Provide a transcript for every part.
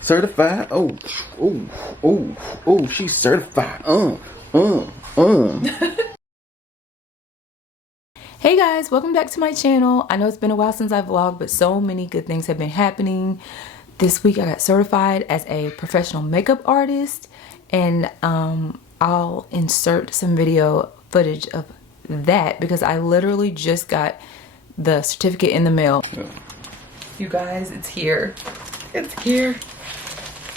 Certified. Oh, oh, oh, oh, she's certified. Hey guys, welcome back to my channel. I know it's been a while since I've vlogged, but so many good things have been happening. This week I got certified as a professional makeup artist, and I'll insert some video footage of that because I literally just got the certificate in the mail. You guys, it's here. It's here.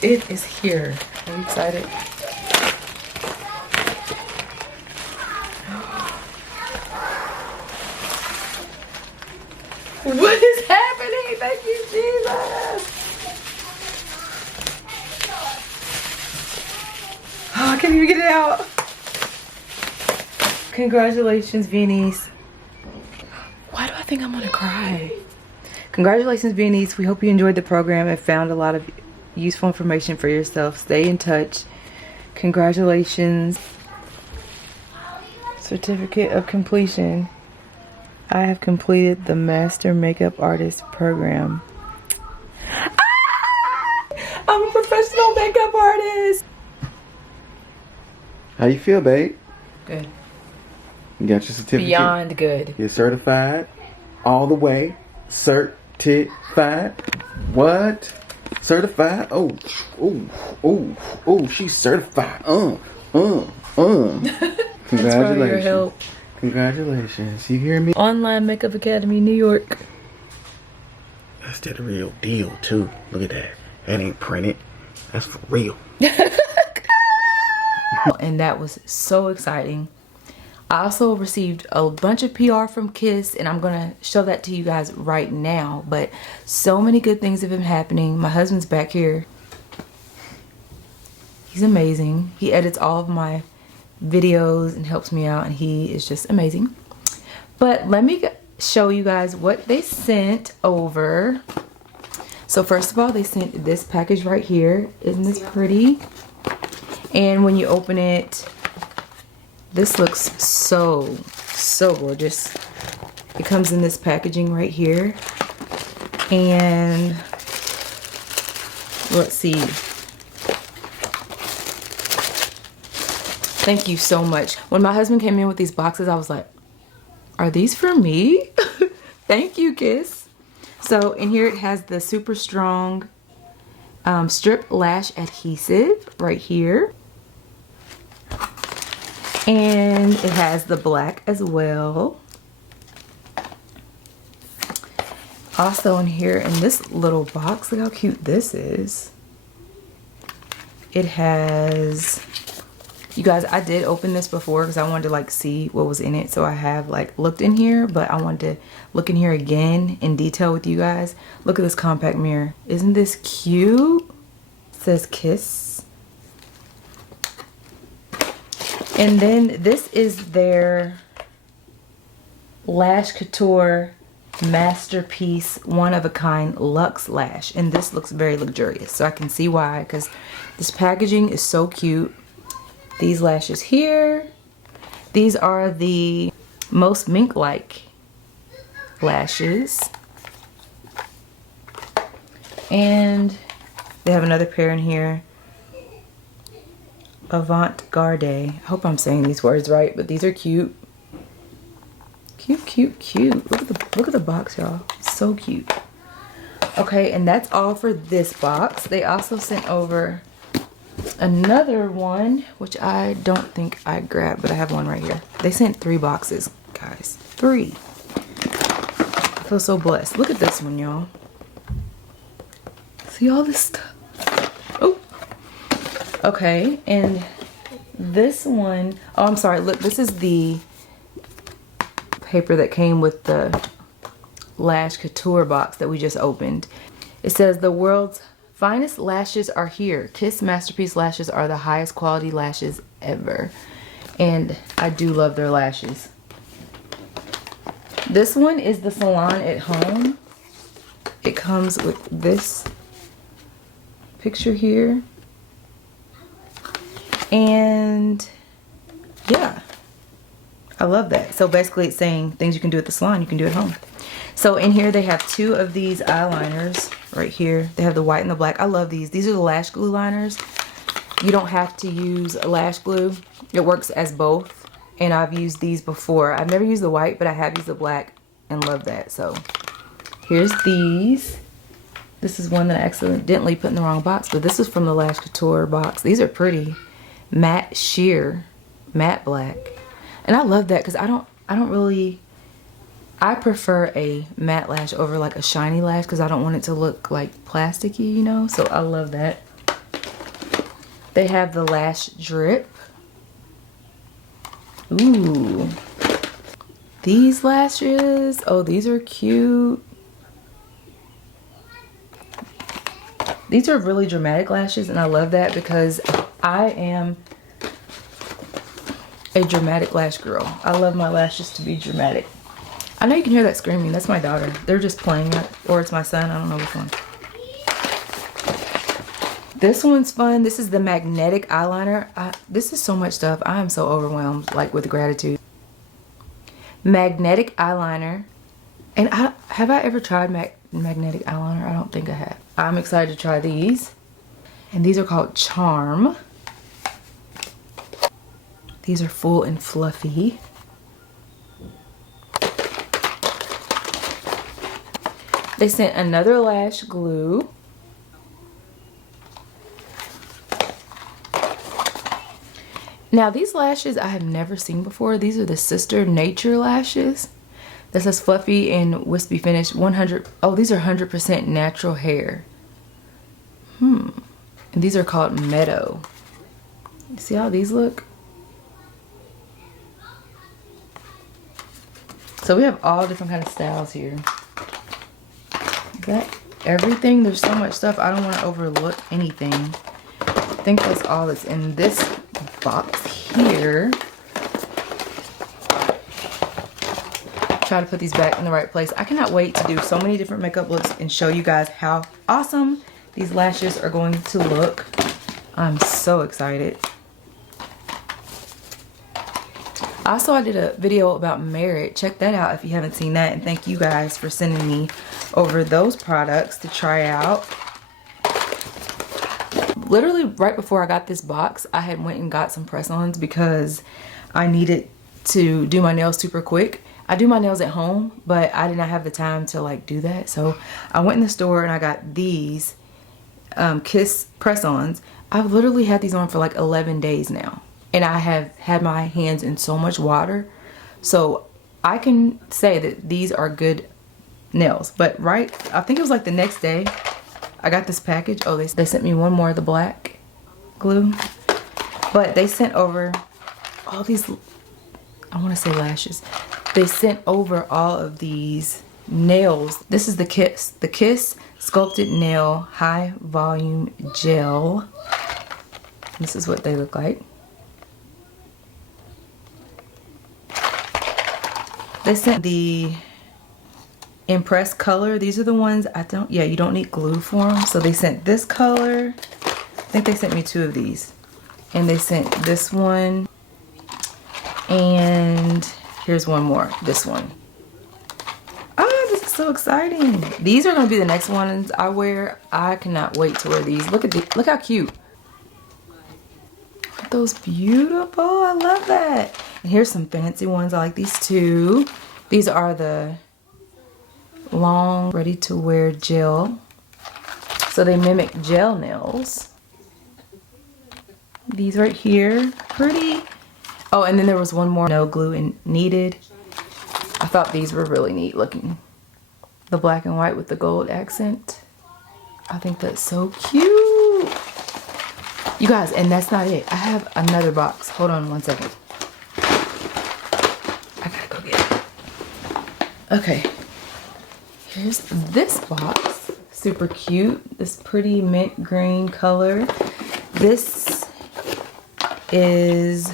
It is here. Are you excited? What is happening? Thank you, Jesus. Oh, I can't even get it out. Congratulations, Viennese. Why do I think I'm gonna cry? Congratulations, Viennese. We hope you enjoyed the program and found a lot of useful information for yourself. Stay in touch. Congratulations. Certificate of completion. I have completed the Master Makeup Artist program. Ah! I'm a professional makeup artist. How you feel, babe? Good. You got your certificate? Beyond good. You're certified all the way. Certified. What? Certified? Oh, oh, oh, oh, she's certified. Congratulations. Your help. Congratulations. You hear me? Online Makeup Academy, New York. That's the real deal, too. Look at that. That ain't printed. That's for real. And that was so exciting. I also received a bunch of PR from Kiss, and I'm gonna show that to you guys right now. But so many good things have been happening. My husband's back here. He's amazing. He edits all of my videos and helps me out, and he is just amazing. But let me show you guys what they sent over. So first of all, they sent this package right here. Isn't this pretty? And when you open it, this looks so gorgeous. It comes in this packaging right here. And let's see. Thank you so much. When my husband came in with these boxes, I was like, are these for me? Thank you, Kiss. So in here it has the super strong strip lash adhesive right here. And it has the black as well. Also in here, in this little box, look how cute this is. It has, you guys, I did open this before because I wanted to like see what was in it. So I have like looked in here, but I wanted to look in here again in detail with you guys. Look at this compact mirror. Isn't this cute? It says Kiss. And then this is their Lash Couture Masterpiece one-of-a-kind Luxe Lash. And this looks very luxurious. So I can see why, because this packaging is so cute. These lashes here. These are the most mink-like lashes. And they have another pair in here. Avant-garde. I hope I'm saying these words right, but these are cute. Cute, cute, cute. Look at the box, y'all. So cute. Okay, and that's all for this box. They also sent over another one, which I don't think I grabbed, but I have one right here. They sent 3 boxes, guys. 3. I feel so blessed. Look at this one, y'all. See all this stuff? Oh. Okay, and this one, oh, I'm sorry. Look, this is the paper that came with the Lash Couture box that we just opened. It says the world's finest lashes are here. Kiss Masterpiece lashes are the highest quality lashes ever. And I do love their lashes. This one is the Salon at Home. It comes with this picture here. And yeah, I love that. So basically it's saying things you can do at the salon, you can do at home. So in here they have 2 of these eyeliners. right here. They have the white and the black. I love these. These are the lash glue liners. You don't have to use a lash glue. It works as both. And I've used these before. I've never used the white, but I have used the black and love that. So here's these. This is one that I accidentally put in the wrong box, but this is from the Lash Couture box. These are pretty. Matte sheer, matte black. And I love that because I prefer a matte lash over like a shiny lash because I don't want it to look like plasticky, you know? So I love that. They have the lash drip. Ooh. These lashes, oh, these are cute. These are really dramatic lashes, and I love that because I am a dramatic lash girl. I love my lashes to be dramatic. I know you can hear that screaming. That's my daughter. They're just playing it, or it's my son. I don't know which one. This one's fun. This is the magnetic eyeliner. This is so much stuff. I am so overwhelmed, like with gratitude. Magnetic eyeliner. And have I ever tried magnetic eyeliner? I don't think I have. I'm excited to try these. And these are called Charm. These are full and fluffy. They sent another lash glue. Now these lashes I have never seen before. These are the Sister Nature lashes. This says fluffy and wispy finish. 100. Oh, these are 100% natural hair. And these are called Meadow. See how these look? So we have all different kind of styles here. Is that everything? There's so much stuff. I don't want to overlook anything. I think that's all that's in this box here. Try to put these back in the right place. I cannot wait to do so many different makeup looks and show you guys how awesome these lashes are going to look. I'm so excited. Also, I did a video about Merit. Check that out if you haven't seen that. And thank you guys for sending me over those products to try out. Literally right before I got this box, I had went and got some press-ons because I needed to do my nails super quick. I do my nails at home, but I did not have the time to like do that. So I went in the store and I got these Kiss press-ons. I've literally had these on for like 11 days now. And I have had my hands in so much water. So I can say that these are good nails. But I think it was like the next day I got this package. Oh, they sent me one more of the black glue. But they sent over all these, I want to say lashes. They sent over all of these nails. This is the Kiss Sculpted Nail High Volume Gel. This is what they look like. They sent the Impress color. These are the ones you don't need glue for them. So they sent this color. I think they sent me 2 of these. And they sent this one. And here's one more, this one. Oh, this is so exciting. These are gonna be the next ones I wear. I cannot wait to wear these. Look how cute. Aren't those beautiful? I love that. And here's some fancy ones. I like these too. These are the long ready to wear gel. So they mimic gel nails. These right here, pretty. Oh, and then there was one more, no glue needed. I thought these were really neat looking. The black and white with the gold accent. I think that's so cute. You guys, and that's not it. I have another box. Hold on one second. I gotta go get it. Okay. Here's this box. Super cute. This pretty mint green color. This is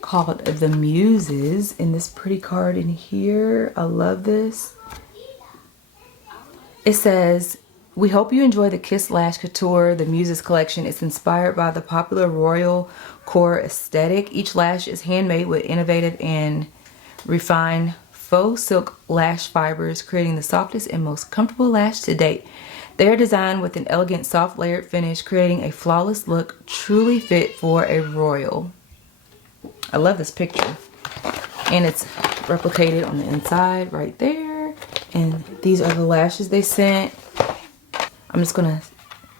called The Muses in this pretty card in here. I love this. It says, "We hope you enjoy the Kiss Lash Couture, the Muses collection. It's inspired by the popular royal core aesthetic. Each lash is handmade with innovative and refined faux silk lash fibers, creating the softest and most comfortable lash to date. They are designed with an elegant soft layered finish, creating a flawless look truly fit for a royal. I love this picture. And it's replicated on the inside right there. And these are the lashes they sent. I'm just gonna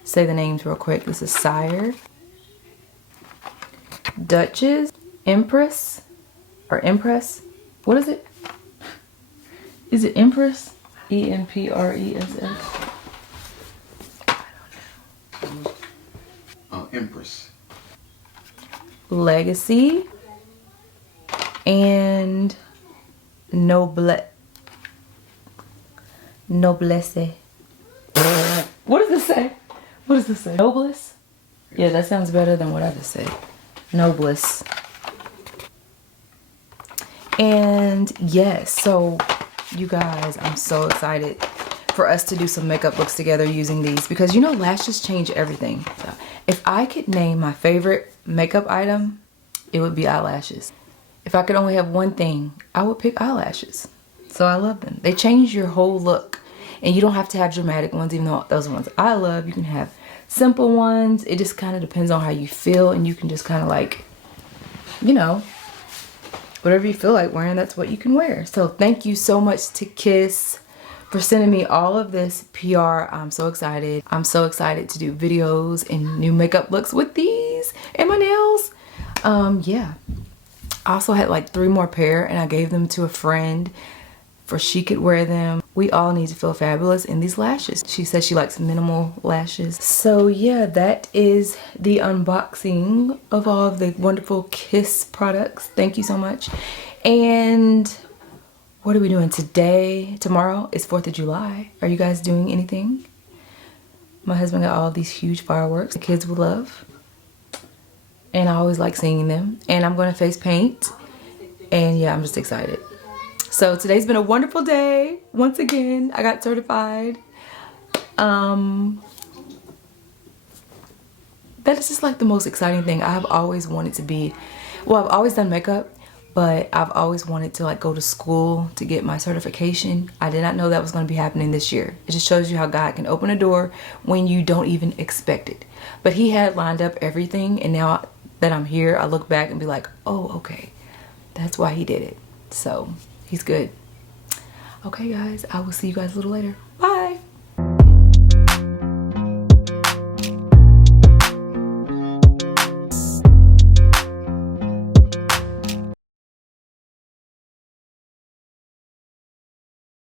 say the names real quick. This is Sire, Duchess, Empress, or Empress. What is it? Is it Empress? E-M-P-R-E-S-S. Empress. Legacy and Noblesse. What does this say? What does this say? Noblesse? Yeah, that sounds better than what I just said. Noblesse. And yes, so you guys, I'm so excited for us to do some makeup looks together using these, because you know lashes change everything. So if I could name my favorite makeup item, it would be eyelashes. If I could only have one thing, I would pick eyelashes. So I love them. They change your whole look. And you don't have to have dramatic ones, even though those ones I love. You can have simple ones. It just kind of depends on how you feel. And you can just kind of like, you know, whatever you feel like wearing, that's what you can wear. So thank you so much to Kiss for sending me all of this PR. I'm so excited. I'm so excited to do videos and new makeup looks with these and my nails. Yeah. I also had like 3 more pair and I gave them to a friend for she could wear them. We all need to feel fabulous in these lashes. She says she likes minimal lashes. So yeah, that is the unboxing of all of the wonderful Kiss products. Thank you so much. And what are we doing today? Tomorrow is 4th of July. Are you guys doing anything? My husband got all these huge fireworks the kids will love. And I always like seeing them. And I'm gonna face paint. And yeah, I'm just excited. So today's been a wonderful day. Once again, I got certified. That is just like the most exciting thing. I've always wanted to be, well, I've always done makeup, but I've always wanted to like go to school to get my certification. I did not know that was going to be happening this year. It just shows you how God can open a door when you don't even expect it. But he had lined up everything, and now that I'm here, I look back and be like, oh, okay, that's why he did it. So he's good. Okay, guys, I will see you guys a little later. Bye.